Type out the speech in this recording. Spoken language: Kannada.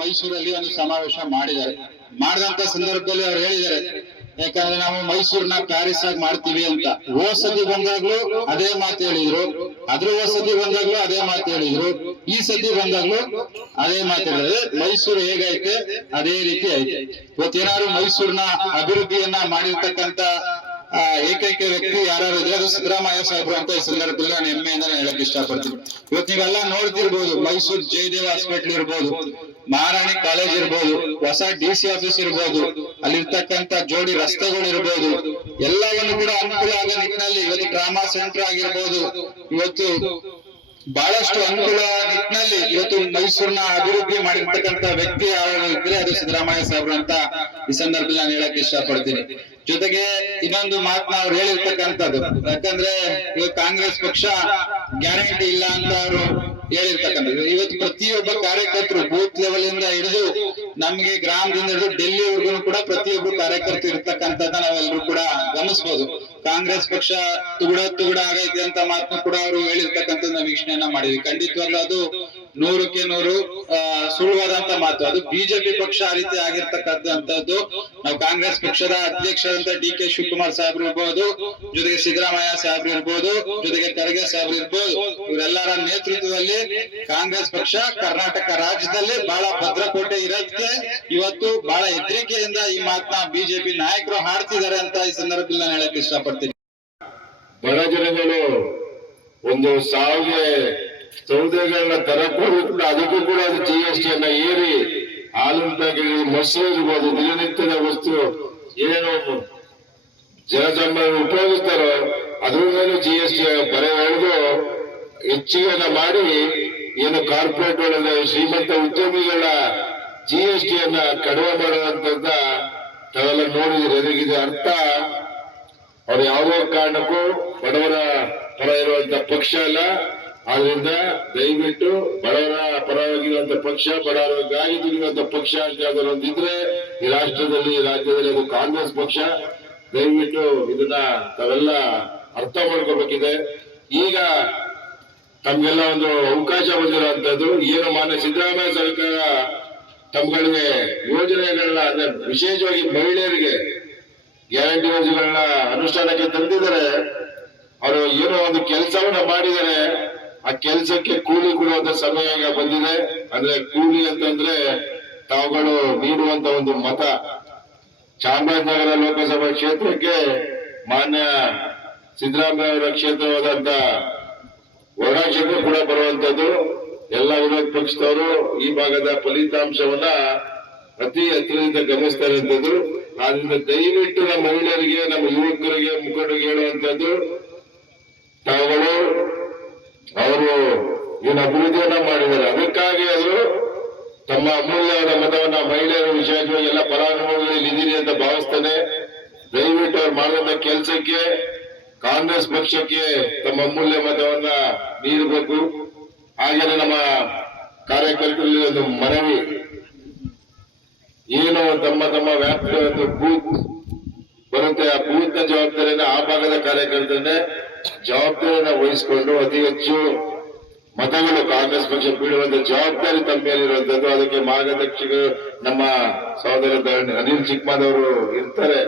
ಮೈಸೂರಲ್ಲಿ ಒಂದು ಸಮಾವೇಶ ಮಾಡಿದ್ದಾರೆ. ಮಾಡಿದಂತ ಸಂದರ್ಭದಲ್ಲಿ ಅವ್ರು ಹೇಳಿದ್ದಾರೆ, ಯಾಕಂದ್ರೆ ನಾವು ಮೈಸೂರ್ನ ಪ್ಯಾರಿಸ್ ಆಗಿ ಮಾಡ್ತೀವಿ ಅಂತ. ಓಸತಿ ಬಂದಾಗ್ಲೂ ಅದೇ ಮಾತು ಹೇಳಿದ್ರು. ಅದ್ರ ಓಸತಿ ಬಂದಾಗ್ಲೂ ಅದೇ ಮಾತು ಹೇಳಿದ್ರು. ಈ ಸತಿ ಬಂದಾಗ್ಲೂ ಅದೇ ಮಾತು ಹೇಳಿದ್ರೆ. ಮೈಸೂರು ಹೇಗೈತೆ ಅದೇ ರೀತಿ ಐತೆ ಇವತ್ತೇನಾದ್ರು ಮೈಸೂರಿನ ಅಭಿವೃದ್ಧಿಯನ್ನ ಮಾಡಿರ್ತಕ್ಕಂತ ಏಕೈಕ ವ್ಯಕ್ತಿ ಯಾರು ಇದ್ರೆ ಅದು ಸಿದ್ದರಾಮಯ್ಯ ಸಾಹೇಬ್ರು ಅಂತ ಈ ಸಂದರ್ಭದಲ್ಲಿ ನಾನು ಹೆಮ್ಮೆಯಿಂದ ಹೇಳಕ್ ಇಷ್ಟಪಡ್ತೀನಿ. ಇವತ್ತು ನೀವೆಲ್ಲ ನೋಡ್ತಿರ್ಬೋದು, ಮೈಸೂರು ಜಯದೇವ ಹಾಸ್ಪಿಟಲ್ ಇರ್ಬೋದು, ಮಹಾರಾಣಿ ಕಾಲೇಜ್ ಇರ್ಬೋದು, ಹೊಸ ಡಿ ಸಿ ಆಫೀಸ್ ಇರ್ಬೋದು ಅಲ್ಲಿರ್ತಕ್ಕಂತ ಜೋಡಿ ರಸ್ತೆಗಳು ಇರ್ಬೋದು, ಎಲ್ಲವನ್ನು ಕೂಡ ಅನುಕೂಲ ಆಗೋ ನಿಟ್ಟಿನಲ್ಲಿ ಇವತ್ತು ಡ್ರಾಮಾ ಸೆಂಟರ್ ಆಗಿರ್ಬೋದು, ಇವತ್ತು ಬಹಳಷ್ಟು ಅನುಕೂಲ ನಿಟ್ಟಿನಲ್ಲಿ ಇವತ್ತು ಮೈಸೂರಿನ ಅಭಿವೃದ್ಧಿ ಮಾಡಿರ್ತಕ್ಕಂತ ವ್ಯಕ್ತಿ ಇದ್ರೆ ಅದು ಸಿದ್ದರಾಮಯ್ಯ ಸಾಹೇಬ್ರು ಅಂತ ಈ ಸಂದರ್ಭದಲ್ಲಿ ನಾನು ಹೇಳಕ್ ಇಷ್ಟಪಡ್ತೀನಿ. ಜೊತೆಗೆ ಇನ್ನೊಂದು ಮಾತನ್ನ ಅವ್ರು ಹೇಳಿರ್ತಕ್ಕಂಥದ್ದು. ಯಾಕಂದ್ರೆ ಇವತ್ತು ಕಾಂಗ್ರೆಸ್ ಪಕ್ಷ ಗ್ಯಾರಂಟಿ ಇಲ್ಲ ಅಂತ ಅವರು ಹೇಳಿರ್ತಕ್ಕಂಥದ್ದು. ಇವತ್ತು ಪ್ರತಿಯೊಬ್ಬ ಕಾರ್ಯಕರ್ತರು ಬೂತ್ ಲೆವೆಲ್ ಇಂದ ಹಿಡಿದು ನಮ್ಗೆ ಗ್ರಾಮದಿಂದ ಹಿಡಿದು ಡೆಲ್ಲಿವರೆಗೂ ಕೂಡ ಪ್ರತಿಯೊಬ್ಬರು ಕಾರ್ಯಕರ್ತರು ಇರ್ತಕ್ಕಂಥದ್ದ ನಾವೆಲ್ಲರೂ ಕೂಡ ಗಮನಿಸಬಹುದು ಕಾಂಗ್ರೆಸ್ ಪಕ್ಷ ತುಗುಡ ತುಗುಡ ಆಗೈತೆ ಅಂತ ಮಾತನ್ನು ಕೂಡ ಅವರು ಹೇಳಿರ್ತಕ್ಕಂಥದ್ದು ನಾವು ವೀಕ್ಷಣೆಯನ್ನ ಮಾಡಿದ್ವಿ. ಖಂಡಿತವಾಗ್ಲೂ ಅದು ನೂರಕ್ಕೆ ನೂರು ಆ, ಸುಳ್ಳುವಾದಂತ ಮಾತು. ಅದು ಬಿಜೆಪಿ ಪಕ್ಷ ಆ ರೀತಿ ಆಗಿರ್ತಕ್ಕಂಥದ್ದು. ನಾವು ಕಾಂಗ್ರೆಸ್ ಪಕ್ಷದ ಅಧ್ಯಕ್ಷರಂತ ಡಿ ಕೆ ಶಿವಕುಮಾರ್ ಸಾಹೇಬ್ರು ಇರ್ಬೋದು, ಜೊತೆಗೆ ಸಿದ್ದರಾಮಯ್ಯ ಸಾಹೇಬ್ರು ಇರ್ಬೋದು, ಜೊತೆಗೆ ಖರ್ಗೆ ಸಾಹೇಬ್ರು ಇರ್ಬೋದು. ಇವರೆಲ್ಲರ ನೇತೃತ್ವದಲ್ಲಿ ಕಾಂಗ್ರೆಸ್ ಪಕ್ಷ ಕರ್ನಾಟಕ ರಾಜ್ಯದಲ್ಲಿ ಬಹಳ ಭದ್ರಕೋಟೆ ಇರೋದಕ್ಕೆ ಇವತ್ತು ಬಹಳ ಹೆದರಿಕೆಯಿಂದ ಈ ಮಾತನ್ನ ಬಿಜೆಪಿ ನಾಯಕರು ಹಾಡ್ತಿದ್ದಾರೆ ಅಂತ ಈ ಸಂದರ್ಭದಲ್ಲಿ ನಾನು ಹೇಳಕ್ ಇಷ್ಟಪಡ್ತೀನಿ. ಬಡ ಜನಗಳು, ಒಂದು ಸಾವಿಗೆ ಸೌದೆಗಳನ್ನ ತರಕ್ಕೂ ಕೂಡ ಅದಕ್ಕೂ ಕೂಡ ಅದು ಜಿ ಎಸ್ ಟಿ ಅನ್ನ ಏರಿ ಹಾಲಿನ ಪ್ಯಾಕೆಟ್ ಮೊಸರು ಇರ್ಬೋದು ದಿನನಿತ್ಯದ ವಸ್ತು ಏನು ಜನಸಾಮಾನ್ಯರು ಉಪಯೋಗಿಸ್ತಾರೋ, ಅದ್ರ ಮೇಲೆ ಜಿ ಎಸ್ ಟಿ ಬರೆ ಎಳೆದು ಹೆಚ್ಚಿಗೆನ ಮಾಡಿ ಏನು ಕಾರ್ಪೊರೇಟ್ ಒಳಗೆ ಶ್ರೀಮಂತ ಉದ್ಯಮಿಗಳ ಜಿ ಎಸ್ ಟಿ ಅನ್ನ ಕಡಿಮೆ ಮಾಡುವಂತದ್ದ ತಾವೆಲ್ಲ ನೋಡಿದ್ರೆ ಎದುರಿಗಿದೆ ಅರ್ಥ? ಅವ್ರು ಯಾವ ಕಾರಣಕ್ಕೂ ಬಡವರ ಪರ ಇರುವಂತ ಪಕ್ಷ ಅಲ್ಲ. ಆದ್ರಿಂದ ದಯವಿಟ್ಟು ಬಡವರ ಪರವಾಗಿರುವಂತ ಪಕ್ಷ ಬಡವರಿಗಾಗಿ ದುಡಿಯುವಂತ ಪಕ್ಷ ಅಂತ ಯಾವ್ದಾದ್ರು ಒಂದಿದ್ರೆ ಈ ರಾಷ್ಟ್ರದಲ್ಲಿ ರಾಜ್ಯದಲ್ಲಿ ಅದು ಕಾಂಗ್ರೆಸ್ ಪಕ್ಷ. ದಯವಿಟ್ಟು ಇದನ್ನ ತಾವೆಲ್ಲ ಅರ್ಥ ಮಾಡ್ಕೋಬೇಕಿದೆ. ಈಗ ತಮ್ಗೆಲ್ಲ ಒಂದು ಅವಕಾಶ ಬಂದಿರುವಂತದ್ದು ಏನು ಮಾನ್ಯ ಸಿದ್ದರಾಮಯ್ಯ ಸರ್ಕಾರ ತಮ್ಗಳಿಗೆ ಯೋಜನೆಗಳನ್ನ, ಅಂದ್ರೆ ವಿಶೇಷವಾಗಿ ಮಹಿಳೆಯರಿಗೆ ಗ್ಯಾರಂಟಿ ಯೋಜನೆಗಳನ್ನ ಅನುಷ್ಠಾನಕ್ಕೆ ತಂದಿದ್ದಾರೆ. ಅವರು ಏನೋ ಒಂದು ಕೆಲಸವನ್ನ ಮಾಡಿದ್ದಾರೆ. ಆ ಕೆಲಸಕ್ಕೆ ಕೂಲಿ ಕೊಡುವಂತ ಸಮಯ ಈಗ ಬಂದಿದೆ. ಅಂದ್ರೆ ಕೂಲಿ ಅಂತಂದ್ರೆ ತಾವುಗಳು ನೀಡುವಂತ ಒಂದು ಮತ. ಚಾಮರಾಜನಗರ ಲೋಕಸಭಾ ಕ್ಷೇತ್ರಕ್ಕೆ ಮಾನ್ಯ ಸಿದ್ದರಾಮಯ್ಯ ಅವರ ಕ್ಷೇತ್ರವಾದಂತ ಕ್ಷೇತ್ರ ಕೂಡ ಬರುವಂತದ್ದು. ಎಲ್ಲ ವಿರೋಧ ಪಕ್ಷದವರು ಈ ಭಾಗದ ಫಲಿತಾಂಶವನ್ನ ಅತಿ ಹತ್ತಿರದಿಂದ ಗಮನಿಸ್ತಾ ಇರುವಂತದ್ದು. ಆದ್ರಿಂದ ದಯವಿಟ್ಟು ನಮ್ಮ ಮಹಿಳೆಯರಿಗೆ, ನಮ್ಮ ಯುವಕರಿಗೆ ಮುಖಂಡರಿಗೆ ಹೇಳುವಂತದ್ದು, ತಾವುಗಳು ಅವರು ಏನು ಅಭಿವೃದ್ಧಿಯನ್ನ ಮಾಡಿದ್ದಾರೆ. ಅದಕ್ಕಾಗಿ ಅದು ತಮ್ಮ ಅಮೂಲ್ಯವಾದ ಮತವನ್ನ ಮಹಿಳೆಯರು ವಿಶೇಷವಾಗಿ ಎಲ್ಲ ಫಲಾನುಭವಿಗಳಲ್ಲಿ ಇದ್ದೀರಿ ಅಂತ ಭಾವಿಸ್ತೇನೆ. ದಯವಿಟ್ಟು ಅವ್ರು ಮಾಡಿದಂತ ಕೆಲಸಕ್ಕೆ ಕಾಂಗ್ರೆಸ್ ಪಕ್ಷಕ್ಕೆ ತಮ್ಮ ಅಮೂಲ್ಯ ಮತವನ್ನ ನೀಡಬೇಕು. ಹಾಗೇನೆ ನಮ್ಮ ಕಾರ್ಯಕರ್ತರಲ್ಲಿ ಒಂದು ಮನವಿ. ಏನು ತಮ್ಮ ತಮ್ಮ ವ್ಯಾಪ್ತಿಯ ಒಂದು ಬೂತ್ ಬರುತ್ತೆ. ಆ ಬೂತ್ನ ಆ ಭಾಗದ ಕಾರ್ಯಕರ್ತರನ್ನೇ ಜವಾಬ್ದಾರಿಯನ್ನ ವಹಿಸಿಕೊಂಡು ಅತಿ ಹೆಚ್ಚು ಮತಗಳು ಕಾಂಗ್ರೆಸ್ ಪಕ್ಷ ಬೀಳುವಂತ ಜವಾಬ್ದಾರಿ ತಮ್ಮ ಮೇಲಿರುವಂತದ್ದು ಅದಕ್ಕೆ ಮಾರ್ಗದರ್ಶಿಗಳು ನಮ್ಮ ಸಹೋದರ ಅನಿಲ್ ಚಿಕ್ಮಾದವರು ಇರ್ತಾರೆ.